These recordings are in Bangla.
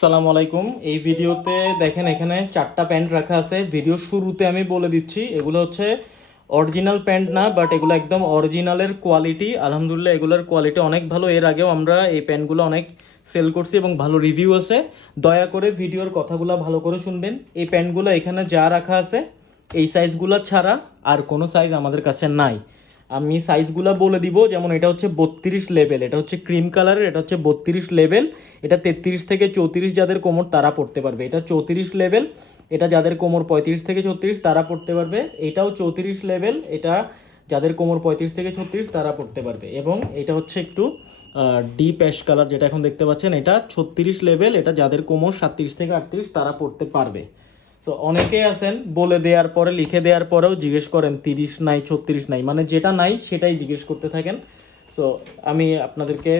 সালাম আলাইকুম। এই ভিডিওতে দেখেন এখানে চারটা প্যান্ট রাখা আছে। ভিডিও শুরুতে আমি বলে দিচ্ছি, এগুলো হচ্ছে অরিজিনাল প্যান্ট না বাট এগুলো একদম অরিজিনালের কোয়ালিটি। আলহামদুলিল্লাহ, এগুলোর কোয়ালিটি অনেক ভালো। এর আগেও আমরা এই প্যান্টগুলো অনেক সেল করছি এবং ভালো রিভিউ আছে। দয়া করে ভিডিওর কথাগুলো ভালো করে শুনবেন। এই প্যান্টগুলো এখানে যা রাখা আছে, এই সাইজগুলো ছাড়া আর কোনো সাইজ আমাদের কাছে নাই। আমি সাইজগুলো বলে দিব, যেমন এটা হচ্ছে বত্রিশ লেভেল এটা হচ্ছে ক্রিম কালারের এটা হচ্ছে বত্রিশ লেভেল এটা তেত্রিশ থেকে চৌত্রিশ যাদের কোমর তারা পড়তে পারবে, এটা চৌত্রিশ লেভেল এটা যাদের কোমর পঁয়ত্রিশ থেকে ছত্রিশ তারা পড়তে পারবে, এটাও চৌত্রিশ লেভেল এটা যাদের কোমর পঁয়ত্রিশ থেকে ছত্রিশ তারা পড়তে পারবে, এবং এটা হচ্ছে একটু ডিপ অ্যাশ কালার যেটা এখন দেখতে পাচ্ছেন, এটা ছত্রিশ লেভেল এটা যাদের কোমর সাতত্রিশ থেকে আটত্রিশ তারা পড়তে পারবে। তো অনেকেই আছেন, বলে দেওয়ার পরে, লিখে দেওয়ার পরেও জিজ্ঞেস করেন, তিরিশ নাই, ছত্রিশ নাই মানে যেটা নাই সেটাই জিজ্ঞেস করতে থাকেন। তো আমি আপনাদেরকে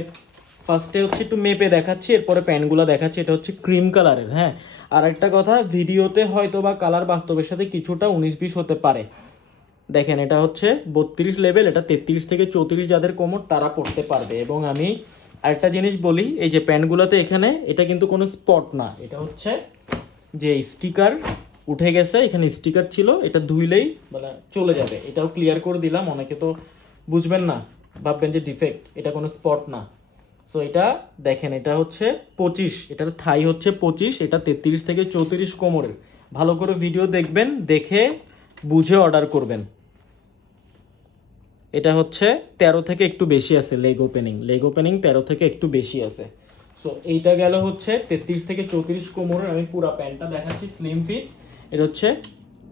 ফার্স্টে হচ্ছে একটু মেপে দেখাচ্ছি, এরপরে প্যান্টগুলো দেখাচ্ছি, এটা হচ্ছে ক্রিম কালারের হ্যাঁ? আর একটা কথা, ভিডিওতে হয়তো বা কালার বাস্তবের সাথে কিছুটা উনিশ বিশ হতে পারে। দেখেন, এটা হচ্ছে বত্রিশ লেভেল এটা তেত্রিশ থেকে চৌত্রিশ যাদের কোমর, তারা পড়তে পারবে। এবং আমি আরেকটা জিনিস বলি, এই যে প্যান্টগুলোতে এখানে, এটা কিন্তু কোনো স্পট না, এটা হচ্ছে যে স্টিকার উঠে গেছে, এখানে স্টিকার ছিল, এটা ধুইলেই মানে চলে যাবে। এটাও ক্লিয়ার করে দিলাম, অনেকে তো বুঝবেন না, ভাববেন যে ডিফেক্ট এটা কোনো স্পট না। সো এটা দেখেন, এটা হচ্ছে পঁচিশ, এটার থাই হচ্ছে পঁচিশ, এটা তেত্রিশ থেকে চৌত্রিশ কোমরের। ভালো করে ভিডিও দেখবেন, দেখে বুঝে অর্ডার করবেন। এটা হচ্ছে তেরো থেকে একটু বেশি আছে লেগ ওপেনিং লেগ ওপেনিং তেরো থেকে একটু বেশি আছে। সো এইটা গেল হচ্ছে তেত্রিশ থেকে চৌত্রিশ কোমরের, আমি পুরো প্যান্টটা দেখাচ্ছি স্লিম ফিট এটা হচ্ছে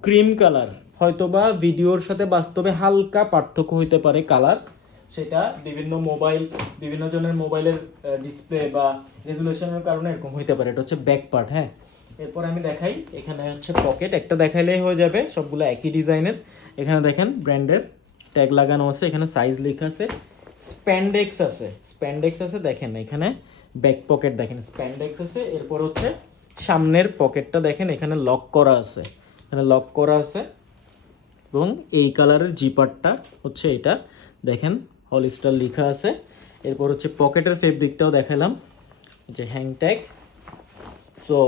ক্রিম কালার হয়তোবা ভিডিওর সাথে বাস্তবে হালকা পার্থক্য হইতে পারে কালার সেটা বিভিন্ন মোবাইল বিভিন্ন জনের মোবাইলের ডিসপ্লে বা রেজুলেশনের কারণে এরকম হইতে পারে। এটা হচ্ছে ব্যাক পার্ট হ্যাঁ? এরপর আমি দেখাই, এখানে হচ্ছে পকেট একটা দেখাইলেই হয়ে যাবে, সবগুলো একই ডিজাইনের এখানে দেখেন ব্র্যান্ডের ট্যাগ লাগানো আছে, এখানে সাইজ লেখা আছে। স্প্যান্ডেক্স আছে। স্প্যান্ডেক্স আছে, দেখেন এখানে ব্যাক পকেট দেখেন, স্প্যান্ডেক্স আছে, এরপর হচ্ছে সামনের পকেটটা দেখেন, এখানে লক করা আছে। এখানে লক করা আছে, এবং এই কালারের জিপারটা হচ্ছে এটা। দেখেন, হলিস্টার লেখা আছে। এরপর হচ্ছে পকেটের ফেব্রিকটাও দেখালাম, যে হ্যাংট্যাগ সো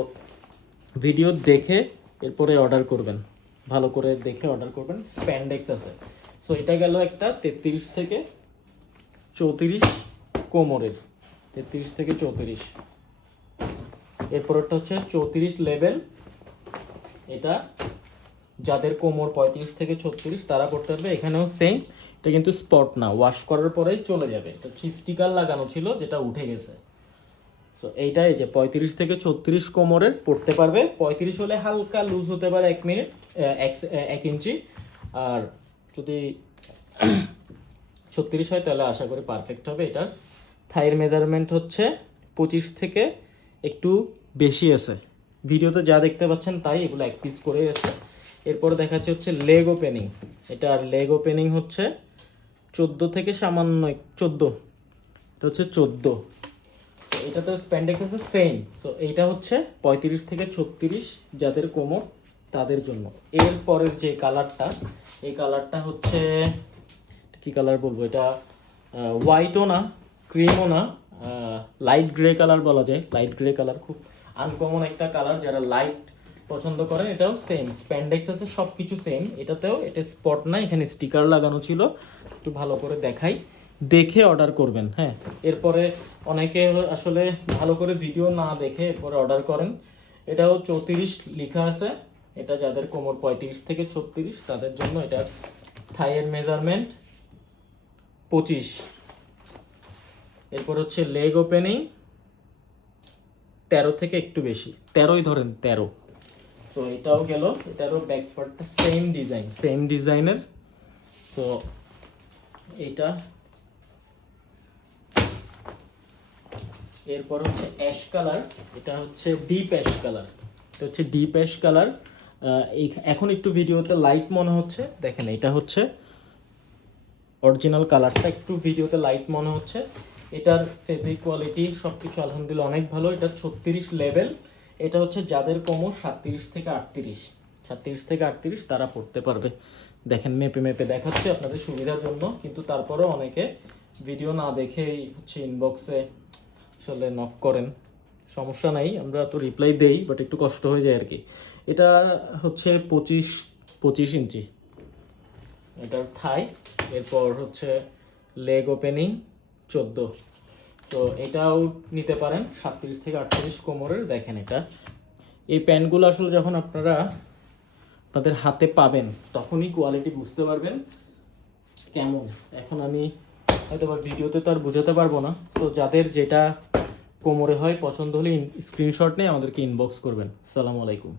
ভিডিও দেখে এরপরে অর্ডার করবেন। ভালো করে দেখে অর্ডার করবেন স্প্যান্ডেক্স আছে। সো এটা গেল একটা তেত্রিশ থেকে চৌত্রিশ কোমরের। তেত্রিশ থেকে চৌত্রিশ। এরপরটা হচ্ছে চৌত্রিশ লেভেল। এটা যাদের কোমর পঁয়ত্রিশ থেকে ছত্রিশ, তারা করতে পারবে। এখানেও সেম এটা কিন্তু স্পট না। ওয়াশ করার পরেই চলে যাবে। এটা স্টিকার লাগানো ছিল, যেটা উঠে গেছে। তো এইটাই যে পঁয়ত্রিশ থেকে ছত্রিশ কোমরের পড়তে পারবে। পঁয়ত্রিশ হলে হালকা লুজ হতে পারে এক মিনিট সে- এক ইঞ্চি। আর যদি ছত্রিশ হয়, তাহলে আশা করি পারফেক্ট হবে এটার। থাইয়ের মেজারমেন্ট হচ্ছে পঁচিশ থেকে একটু বেশি আছে। ভিডিওতে যা দেখতে পাচ্ছেন তাই এগুলো এক পিস করে আছে। এরপরে দেখাচ্ছে হচ্ছে লেগ ওপেনিং এটার লেগ ওপেনিং হচ্ছে চোদ্দ থেকে সামান্য চোদ্দ। এটা হচ্ছে চোদ্দ। এটা তো স্প্যান্ডেক্স আছে সেম সো এইটা হচ্ছে পঁয়ত্রিশ থেকে ছত্রিশ যাদের কোমর, তাদের জন্য। এরপরের যে কালারটা এই কালারটা হচ্ছে কি কালার বলব? এটা হোয়াইটও না ক্রিমও না লাইট গ্রে কালার বলা যায়। লাইট গ্রে কালার খুব আনকমন একটা কালার যারা লাইট পছন্দ করেন এটাও সেম স্প্যান্ডেক্স আছে সব কিছু সেম এটাতেও এটা স্পট না, এখানে স্টিকার লাগানো ছিল। একটু ভালো করে দেখাই। দেখে অর্ডার করবেন হ্যাঁ। এরপরে অনেকে আসলে ভালো করে ভিডিও না দেখে এরপরে অর্ডার করেন। এটাও চৌত্রিশ লেখা আছে। এটা যাদের কোমর পঁয়ত্রিশ থেকে ছত্রিশ, তাদের জন্য এটা থাইয়ের মেজারমেন্ট পঁচিশ। এরপর হচ্ছে লেগ ওপেনিং তেরো থেকে একটু বেশি। তেরোই ধরেন তেরো। তো এটাও গেল, এটারও ব্যাক পার্টটা সেম ডিজাইন সেম ডিজাইনের তো এটা এরপর হচ্ছে অ্যাশ কালার এটা হচ্ছে ডিপ অ্যাশ কালার এটা হচ্ছে ডিপ অ্যাশ কালার এখন একটু ভিডিওতে লাইট মনে হচ্ছে। দেখেন, এটা হচ্ছে অরিজিনাল কালারটা একটু ভিডিওতে লাইট মনে হচ্ছে। এটার ফেব্রিক কোয়ালিটি সব কিছু আলহামদুলিল্লাহ অনেক ভালো। এটা ছত্রিশ লেভেল এটা হচ্ছে যাদের কোমর সাতত্রিশ থেকে আটত্রিশ। সাতত্রিশ থেকে আটত্রিশ তারা পড়তে পারবে। দেখেন মেপে মেপে দেখাচ্ছে আপনাদের সুবিধার জন্য, কিন্তু তারপরেও অনেকে ভিডিও না দেখেই হচ্ছে ইনবক্সে আসলে নক করেন। সমস্যা নাই, আমরা তো রিপ্লাই দেই বাট একটু কষ্ট হয়ে যায় আর কি এটা হচ্ছে পঁচিশ পঁচিশ ইঞ্চি। এটার থাই এরপর হচ্ছে লেগ ওপেনিং চোদ্দ। তো এটাও নিতে পারেন, সাতত্রিশ থেকে আটত্রিশ কোমরের, দেখেন এটা। এই প্যান্টগুলো আসলে যখন আপনারা আপনাদের হাতে পাবেন, তখনই কোয়ালিটি বুঝতে পারবেন কেমন। এখন আমি হয়তো বা ভিডিওতে তো আর বোঝাতে পারব না। তো যাদের যেটা কোমরে হয়, পছন্দ হলে স্ক্রিনশট নিয়ে আমাদেরকে ইনবক্স করবেন। সালামু আলাইকুম।